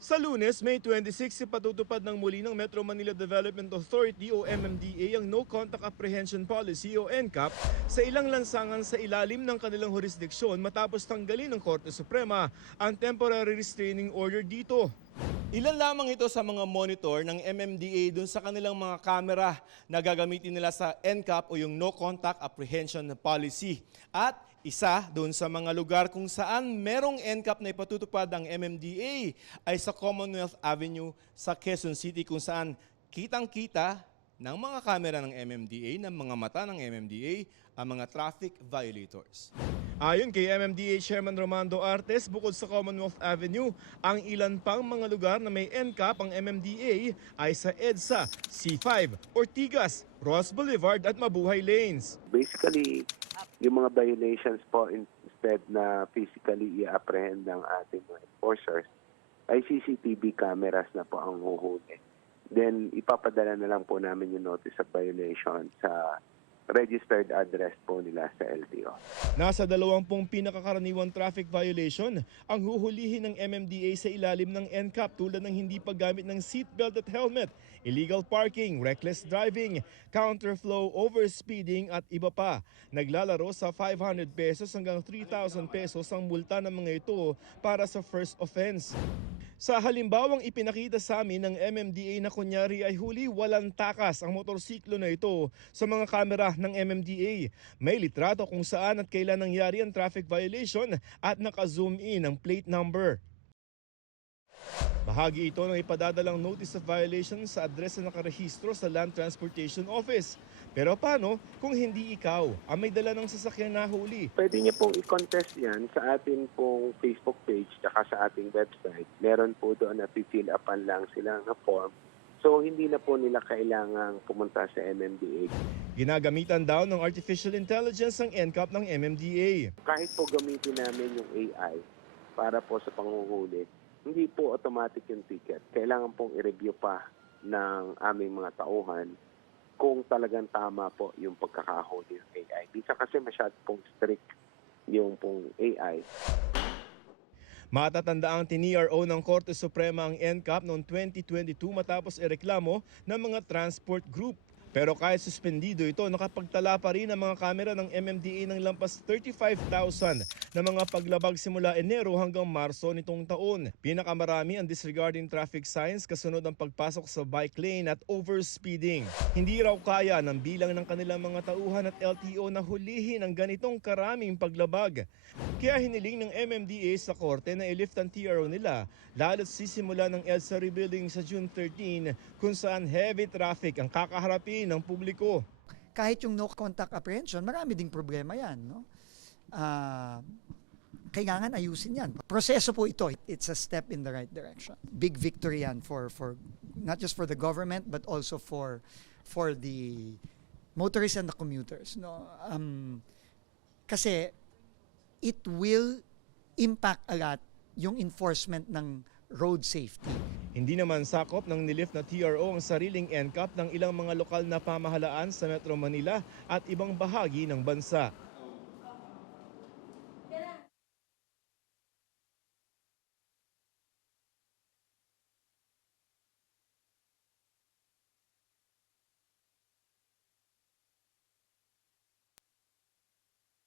Sa Lunes, May 26, ipatutupad ng muli ng Metro Manila Development Authority o MMDA ang No Contact Apprehension Policy o NCAP sa ilang lansangan sa ilalim ng kanilang jurisdiksyon matapos tanggalin ng Korte Suprema ang temporary restraining order dito. Ilan lamang ito sa mga monitor ng MMDA dun sa kanilang mga kamera na gagamitin nila sa NCAP o yung No Contact Apprehension Policy. At isa doon sa mga lugar kung saan merong NCAP na ipatutupad ang MMDA ay sa Commonwealth Avenue sa Quezon City kung saan kitang-kita ng mga kamera ng MMDA, ng mga mata ng MMDA, ang mga traffic violators. Ayon kay MMDA Chairman Romando Artes, bukod sa Commonwealth Avenue, ang ilan pang mga lugar na may NCAP ang MMDA ay sa EDSA, C5, Ortigas, Ross Boulevard at Mabuhay Lanes. Basically, yung mga violations po instead na physically i-apprehend ng ating mga enforcers, ay CCTV cameras na po ang huhuli. Then ipapadala na lang po namin yung notice of violation sa registered address po nila sa LTO. Nasa 20 pinakakaraniwang traffic violation ang huhulihin ng MMDA sa ilalim ng NCAP tulad ng hindi paggamit ng seatbelt at helmet, illegal parking, reckless driving, counterflow, overspeeding at iba pa. Naglalaro sa 500 pesos hanggang 3,000 pesos ang multa ng mga ito para sa first offense. Sa halimbawang ipinakita sa amin ng MMDA na kunyari ay huli walang takas ang motorsiklo na ito sa mga kamera ng MMDA. May litrato kung saan at kailan nangyari ang traffic violation at naka-zoom in ang plate number. Bahagi ito ng ipadadalang notice of violation sa address na nakarehistro sa Land Transportation Office. Pero paano kung hindi ikaw ang may dala ng sasakyan na huli? Pwede niyo pong i-contest yan sa ating pong Facebook page at sa ating website. Meron po doon na fill upan lang sila ng form. So hindi na po nila kailangang pumunta sa MMDA. Ginagamitan daw ng artificial intelligence ang NCAP ng MMDA. Kahit po gamitin namin yung AI para po sa panghuhuli, hindi po automatic yung ticket. Kailangan pong i-review pa ng aming mga tauhan kung talagang tama po yung pagkakahuli ng AI. Bisa kasi masyado pong strict yung pong AI. Matatanda ang TNRO ng Korte Suprema ang NCAP noong 2022 matapos ireklamo ng mga transport group. Pero kahit suspendido ito, nakapagtala pa rin ang mga kamera ng MMDA ng lampas 35,000 na mga paglabag simula Enero hanggang Marso nitong taon. Pinakamarami ang disregarding traffic signs kasunod ang pagpasok sa bike lane at overspeeding. Hindi raw kaya ng bilang ng kanilang mga tauhan at LTO na hulihin ang ganitong karaming paglabag. Kaya hiniling ng MMDA sa korte na i-lift ang TRO nila lalo't sisimula ng EDSA rebuilding sa June 13 kung saan heavy traffic ang kakaharapin ng publiko. Kahit yung no contact apprehension, marami ding problema yan. No? Kailangan ayusin yan. Proseso po ito. It's a step in the right direction. Big victory yan for not just for the government but also for the motorists and the commuters. No? Kasi it will impact a lot yung enforcement ng road safety. Hindi naman sakop ng nilift na TRO ang sariling NCAP ng ilang mga lokal na pamahalaan sa Metro Manila at ibang bahagi ng bansa.